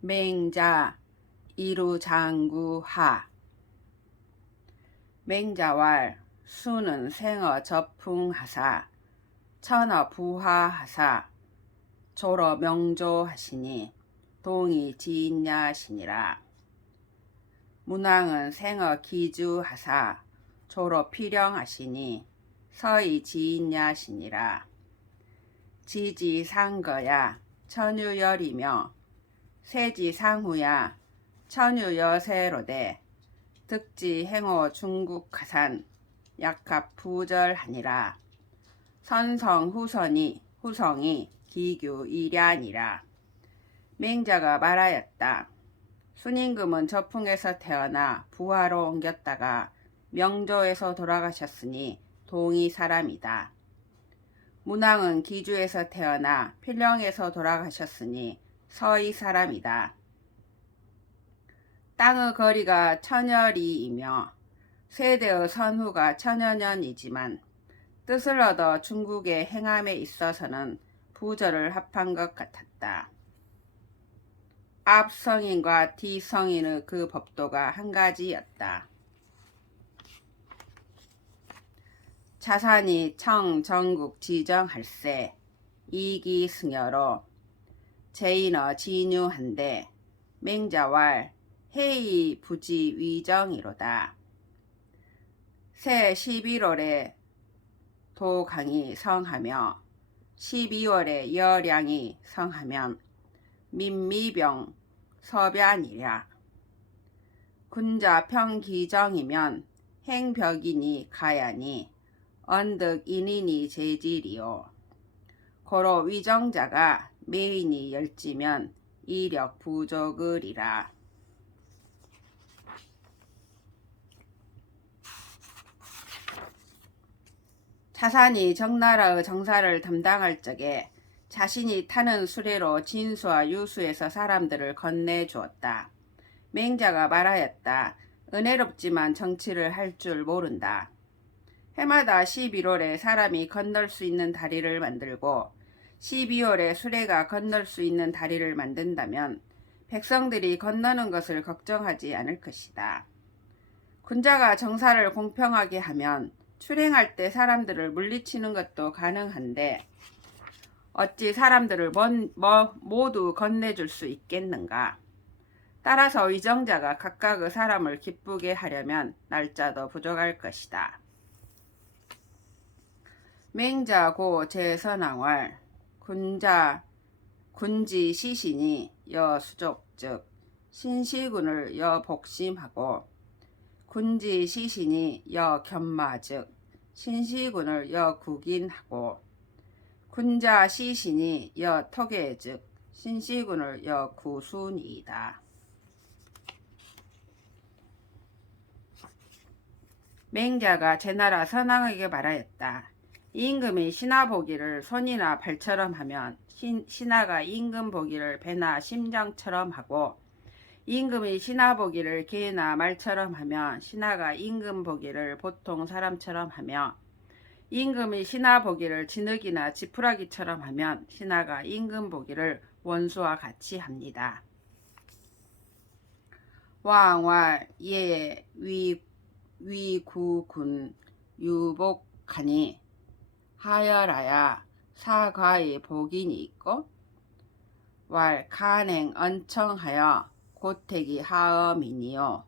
맹자 이루장구하. 맹자왈 수는 생어 접풍하사 천어 부하하사 조러 명조하시니 동이 지인야시니라. 문왕은 생어 기주하사 조러 필령하시니 서이 지인야시니라. 지지상거야 천유열이며 세지상후야 천유여세로되 득지행호 중국하산 약합 부절하니라. 선성후성이 기규일야니라. 맹자가 말하였다. 순임금은 저풍에서 태어나 부하로 옮겼다가 명조에서 돌아가셨으니 동이 사람이다. 문왕은 기주에서 태어나 필령에서 돌아가셨으니 서이 사람이다. 땅의 거리가 천여리이며 세대의 선후가 천여년이지만 뜻을 얻어 중국의 행함에 있어서는 부절을 합한 것 같았다. 앞 성인과 뒤 성인의 그 법도가 한 가지였다. 자산이 청 전국 지정할세 이기승여로 제인어 진유한데 맹자왈 해이 부지 위정이로다. 새 11월에 도강이 성하며 12월에 여량이 성하면 민미병 서변이랴. 군자 평기정이면 행벽이니 가야니 언득 인인이 제질이요. 고로 위정자가 매인이 열지면 이력 부족을이라. 자산이 정나라의 정사를 담당할 적에 자신이 타는 수레로 진수와 유수에서 사람들을 건네주었다. 맹자가 말하였다. 은혜롭지만 정치를 할 줄 모른다. 해마다 11월에 사람이 건널 수 있는 다리를 만들고 12월에 수레가 건널 수 있는 다리를 만든다면 백성들이 건너는 것을 걱정하지 않을 것이다. 군자가 정사를 공평하게 하면 출행할 때 사람들을 물리치는 것도 가능한데 어찌 사람들을 모두 건네줄 수 있겠는가. 따라서 위정자가 각각의 사람을 기쁘게 하려면 날짜도 부족할 것이다. 맹자고 제선왕왈 군지 시신이 여수족 즉 신시군을 여복심하고 군지 시신이 여견마 즉 신시군을 여국인하고 군자 시신이 여토계 즉 신시군을 여구순이다. 맹자가 제나라 선왕에게 말하였다. 임금이 신하 보기를 손이나 발처럼 하면 신하가 임금 보기를 배나 심장처럼 하고 임금이 신하 보기를 개나 말처럼 하면 신하가 임금 보기를 보통 사람처럼 하며 임금이 신하 보기를 진흙이나 지푸라기처럼 하면 신하가 임금 보기를 원수와 같이 합니다. 왕왈 예 위구군 유복하니 하열하야 사과의 복인이 있고 왈 간행 언청하여 고택이 하엄이니요.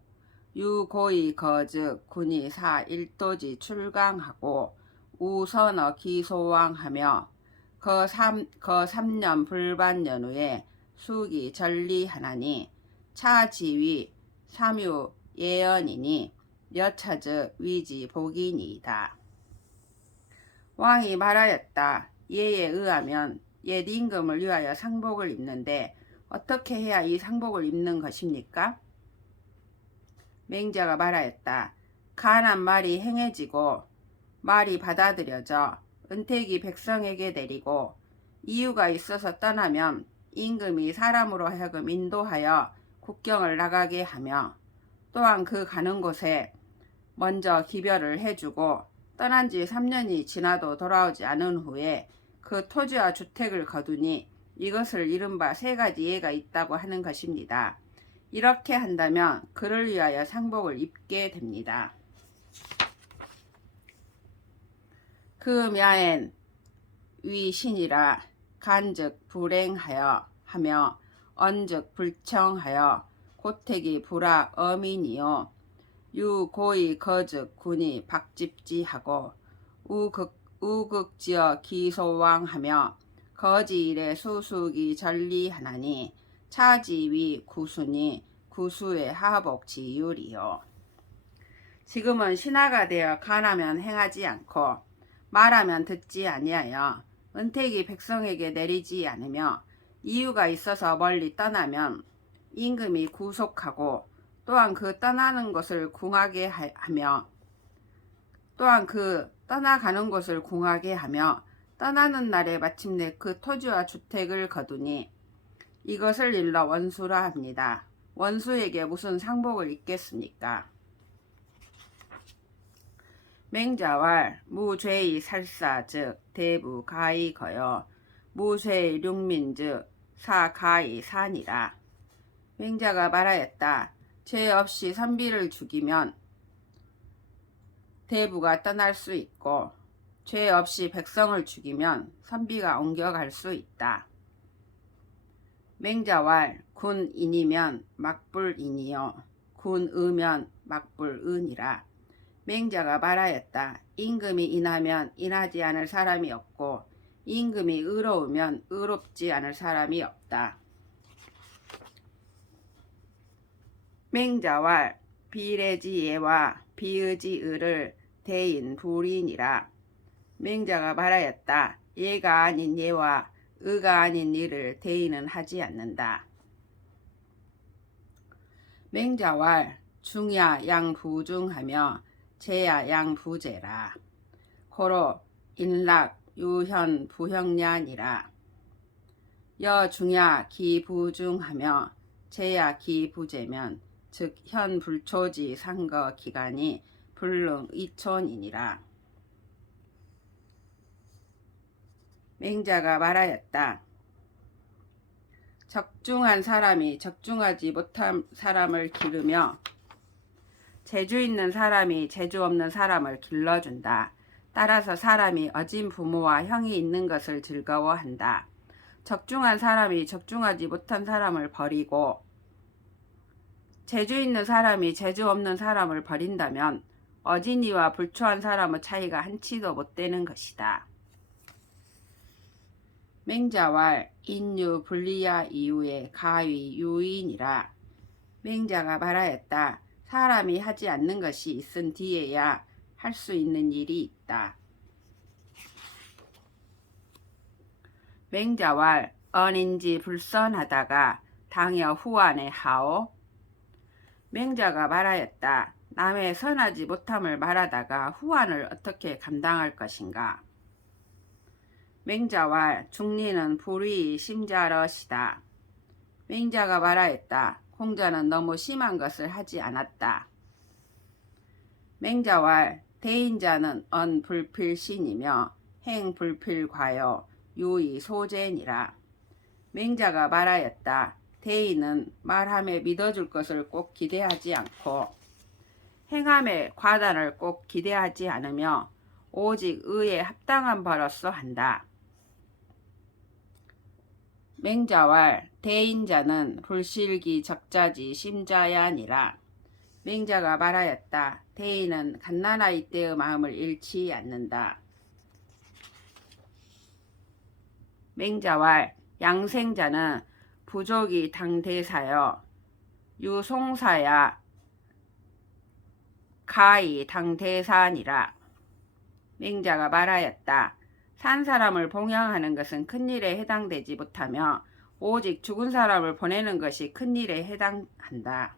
유고의 거즉 군이 사 일도지 출강하고 우선어 기소왕하며 거 3년 불반년후에 수기 전리하나니 차지위 삼유 예언이니 여차즉 위지 복인이다. 왕이 말하였다. 예에 의하면 옛 임금을 위하여 상복을 입는데 어떻게 해야 이 상복을 입는 것입니까? 맹자가 말하였다. 간한 말이 행해지고 말이 받아들여져 은택이 백성에게 내리고 이유가 있어서 떠나면 임금이 사람으로 하여금 인도하여 국경을 나가게 하며 또한 그 가는 곳에 먼저 기별을 해주고 떠난 지 3년이 지나도 돌아오지 않은 후에 그 토지와 주택을 거두니 이것을 이른바 세 가지 예가 있다고 하는 것입니다. 이렇게 한다면 그를 위하여 상복을 입게 됩니다. 그 묘엔 위신이라 간즉 불행하여 하며 언즉 불청하여 고택이 불악 어민이요 유고의 거즉 군이 박집지하고 우극지어 기소왕하며 거지일에 수수기 전리하나니 차지위 구순이 구수의 하복지율이요. 지금은 신하가 되어 간하면 행하지 않고 말하면 듣지 아니하여 은택이 백성에게 내리지 않으며 이유가 있어서 멀리 떠나면 임금이 구속하고 또한 그 떠나는 것을 궁하게 하며 또한 그 떠나가는 것을 궁하게 하며 떠나는 날에 마침내 그 토지와 주택을 거두니 이것을 일러 원수라 합니다. 원수에게 무슨 상복을 입겠습니까? 맹자왈 무죄의 살사 즉 대부 가히 거여 무죄의 룡민 즉 사가히 산이라. 맹자가 말하였다. 죄 없이 선비를 죽이면 대부가 떠날 수 있고 죄 없이 백성을 죽이면 선비가 옮겨갈 수 있다. 맹자왈 군인이면 막불인이요 군의면 막불은이라. 맹자가 말하였다. 임금이 인하면 인하지 않을 사람이 없고 임금이 의로우면 의롭지 않을 사람이 없다. 맹자왈 비례지예와 비의지의를 대인 불인이라. 맹자가 말하였다. 예가 아닌 예와 의가 아닌 이를 대인은 하지 않는다. 맹자왈 중야 양부중하며 제야 양부제라. 고로 인락 유현 부형량이라. 여중야 기부중하며 제야 기부제면 즉 현불초지 상거 기간이 불능 이촌이니라. 맹자가 말하였다. 적중한 사람이 적중하지 못한 사람을 기르며 재주 있는 사람이 재주 없는 사람을 길러준다. 따라서 사람이 어진 부모와 형이 있는 것을 즐거워한다. 적중한 사람이 적중하지 못한 사람을 버리고 재주 있는 사람이 재주 없는 사람을 버린다면 어진이와 불초한 사람의 차이가 한치도 못 되는 것이다. 맹자왈 인유 불리야 이후에 가위 유인이라. 맹자가 말하였다. 사람이 하지 않는 것이 있은 뒤에야 할 수 있는 일이 있다. 맹자왈 언인지 불선하다가 당여 후안에 하오. 맹자가 말하였다. 남의 선하지 못함을 말하다가 후안을 어떻게 감당할 것인가. 맹자왈 중리는 불의 심자러시다. 맹자가 말하였다. 공자는 너무 심한 것을 하지 않았다. 맹자왈 대인자는 언불필신이며 행불필과요 유의 소재니라. 맹자가 말하였다. 대인은 말함에 믿어줄 것을 꼭 기대하지 않고 행함에 과단을 꼭 기대하지 않으며 오직 의에 합당한 바로서 한다. 맹자왈 대인자는 불실기 적자지 심자야니라. 맹자가 말하였다. 대인은 갓난아이 때의 마음을 잃지 않는다. 맹자왈 양생자는 부족이 당대사여 유송사야 가히 당대사니라. 맹자가 말하였다. 산 사람을 봉양하는 것은 큰일에 해당되지 못하며 오직 죽은 사람을 보내는 것이 큰일에 해당한다.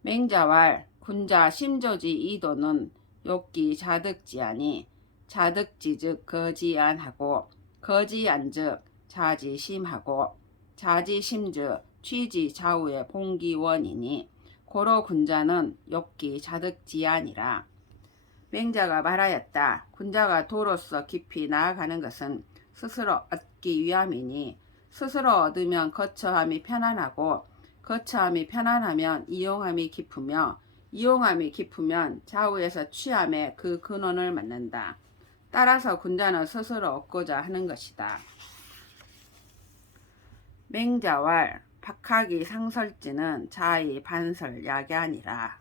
맹자왈 군자 심조지 이도는 욕기 자득지하니 자득지 즉 거지안하고 거지안 즉 자지심하고 자지심 즉 취지 좌우의 봉기원이니 고로 군자는 욕기 자득지아니라. 맹자가 말하였다. 군자가 도로서 깊이 나아가는 것은 스스로 얻기 위함이니 스스로 얻으면 거처함이 편안하고 거처함이 편안하면 이용함이 깊으며 이용함이 깊으면 좌우에서 취함에 그 근원을 맞는다. 따라서 군자는 스스로 얻고자 하는 것이다. 맹자왈 박학이 상설지는 자의 반설 약야니라.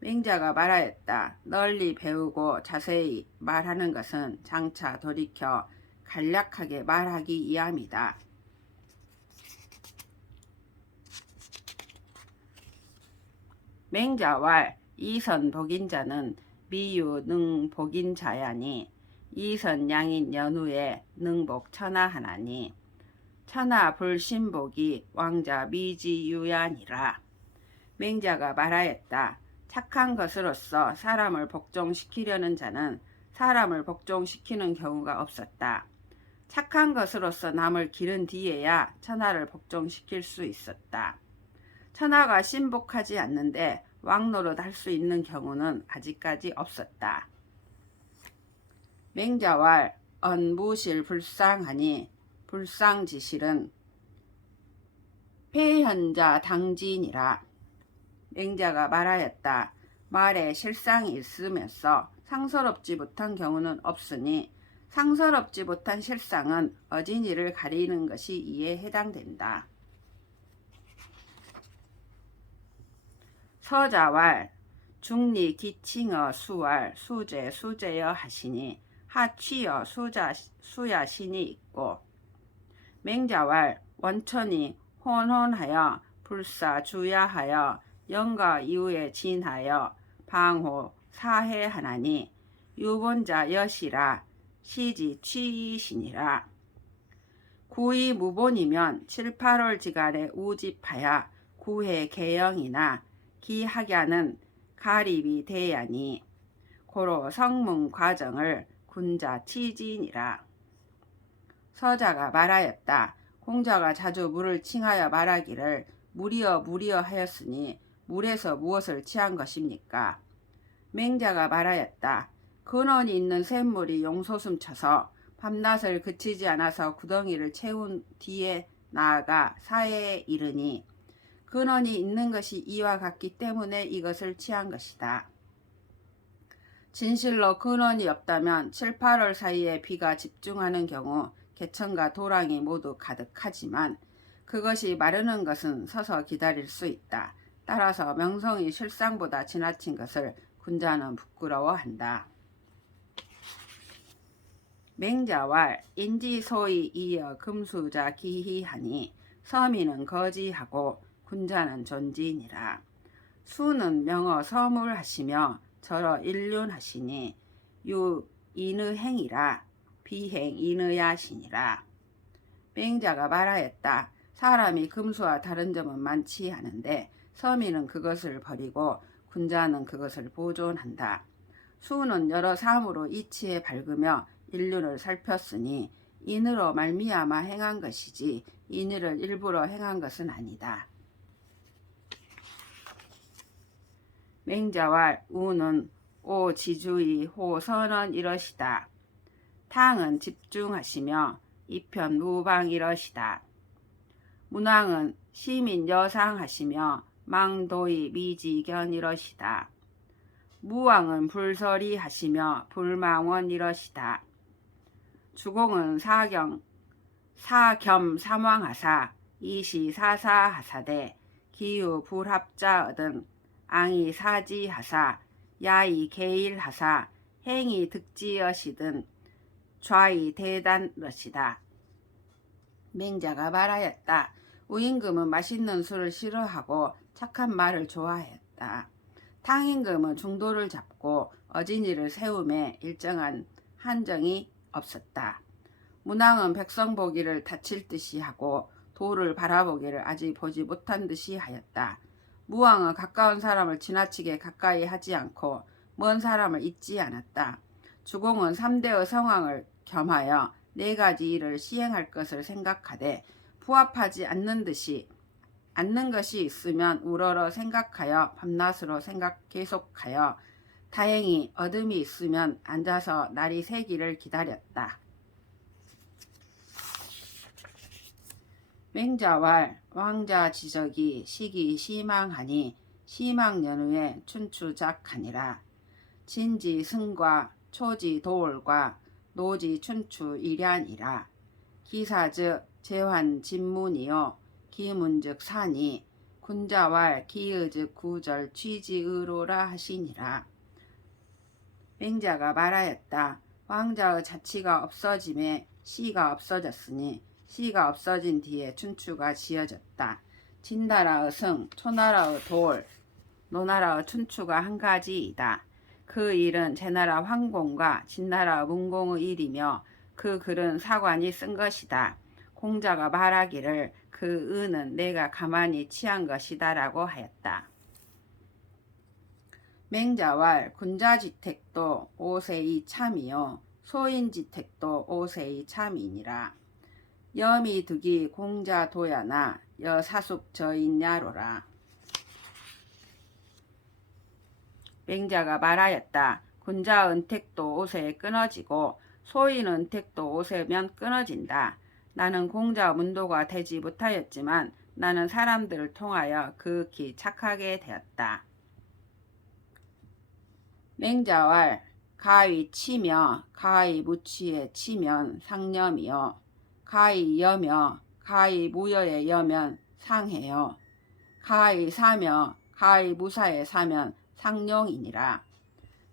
맹자가 말하였다. 널리 배우고 자세히 말하는 것은 장차 돌이켜 간략하게 말하기 이함이다. 맹자왈 이선 복인자는 미유 능 복인자야니 이선 양인 연후에 능복 천하하나니 천하 불신복이 왕자 미지유야니라. 맹자가 말하였다. 착한 것으로서 사람을 복종시키려는 자는 사람을 복종시키는 경우가 없었다. 착한 것으로서 남을 기른 뒤에야 천하를 복종시킬 수 있었다. 천하가 신복하지 않는데 왕노릇 할 수 있는 경우는 아직까지 없었다. 맹자왈 언무실 불상하니 불상지실은 폐현자 당진이라. 맹자가 말하였다. 말에 실상이 있으면서 상서롭지 못한 경우는 없으니 상서롭지 못한 실상은 어진이를 가리는 것이 이에 해당된다. 서자왈 중리 기칭어 수왈 수제 수제여 하시니 하취여 수야신이 있고 맹자왈 원천이 혼혼하여 불사주야하여 영가 이후에 진하여 방호 사해하나니 유본자 여시라 시지 취이시니라. 구이 무본이면 7, 8월 지간에 우집하여 구해 개영이나 기학야는 가립이 대야니 고로 성문 과정을 군자 치진이라. 서자가 말하였다. 공자가 자주 물을 칭하여 말하기를 물이여 하였으니 물에서 무엇을 취한 것입니까? 맹자가 말하였다. 근원이 있는 샘물이 용솟음 쳐서 밤낮을 그치지 않아서 구덩이를 채운 뒤에 나아가 사해에 이르니 근원이 있는 것이 이와 같기 때문에 이것을 취한 것이다. 진실로 근원이 없다면 7, 8월 사이에 비가 집중하는 경우 개천과 도랑이 모두 가득하지만 그것이 마르는 것은 서서 기다릴 수 있다. 따라서 명성이 실상보다 지나친 것을 군자는 부끄러워한다. 맹자왈 인지소위 이어 금수자 기희하니 서민은 거지하고 군자는 존지니라. 수는 명어 서물하시며 절어 일륜하시니 유 인의행이라 비행 인의야시니라. 맹자가 말하였다. 사람이 금수와 다른 점은 많지 않은데 서민은 그것을 버리고 군자는 그것을 보존한다. 수는 여러 사물로 이치에 밝으며 인륜을 살폈으니 인으로 말미암아 행한 것이지 인의를 일부러 행한 것은 아니다. 맹자왈 우는 오 지주의 호 선언 이러시다. 탕은 집중하시며 이편 무방 이러시다. 문왕은 시민 여상하시며 망도의 미지견 이러시다. 무왕은 불설이 하시며 불망원 이러시다. 주공은 사겸 삼왕하사 이시사사 하사대 기후 불합자 얻은 앙이 사지하사 야이 개일하사 행이 득지여시든 좌이 대단러시다. 맹자가 말하였다. 우임금은 맛있는 술을 싫어하고 착한 말을 좋아했다. 탕임금은 중도를 잡고 어진이를 세움에 일정한 한정이 없었다. 문왕은 백성 보기를 다칠 듯이 하고 도를 바라보기를 아직 보지 못한 듯이 하였다. 무왕은 가까운 사람을 지나치게 가까이 하지 않고 먼 사람을 잊지 않았다. 주공은 3대의 성왕을 겸하여 4가지 일을 시행할 것을 생각하되 부합하지 않는 것이 있으면 우러러 생각하여 밤낮으로 계속하여 다행히 어둠이 있으면 앉아서 날이 새기를 기다렸다. 맹자왈 왕자 지적이 시기 시망하니 시망연후에 춘추작하니라. 진지 승과 초지 도올과 노지 춘추 일ян이라. 기사즉 제환 진문이요 기문즉 산이 군자왈 기의즉 구절 취지의로라 하시니라. 맹자가 말하였다. 왕자의 자치가 없어짐에 시가 없어졌으니 시가 없어진 뒤에 춘추가 지어졌다. 진나라의 승, 초나라의 도올, 노나라의 춘추가 한 가지이다. 그 일은 제나라 황공과 진나라 문공의 일이며 그 글은 사관이 쓴 것이다. 공자가 말하기를 그 의는 내가 가만히 취한 것이다라고 하였다. 맹자왈 군자지택도 5세의 참이요 소인지택도 5세의 참이니라. 여미득이 공자도야나 여사숙 저인야로라. 맹자가 말하였다. 군자 은택도 5세에 끊어지고 소인 은택도 5세면 끊어진다. 나는 공자 문도가 되지 못하였지만 나는 사람들을 통하여 극히 착하게 되었다. 맹자왈 가위 치며 가위 무치에 치면 상념이요 가위 여며 가위 무여에 여면 상해요 가위 사며 가위 무사에 사면 상용이니라.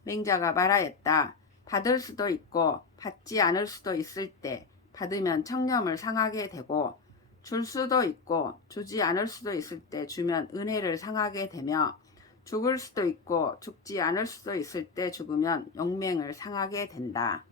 맹자가 말하였다. 받을 수도 있고 받지 않을 수도 있을 때 받으면 청렴을 상하게 되고 줄 수도 있고 주지 않을 수도 있을 때 주면 은혜를 상하게 되며 죽을 수도 있고 죽지 않을 수도 있을 때 죽으면 용맹을 상하게 된다.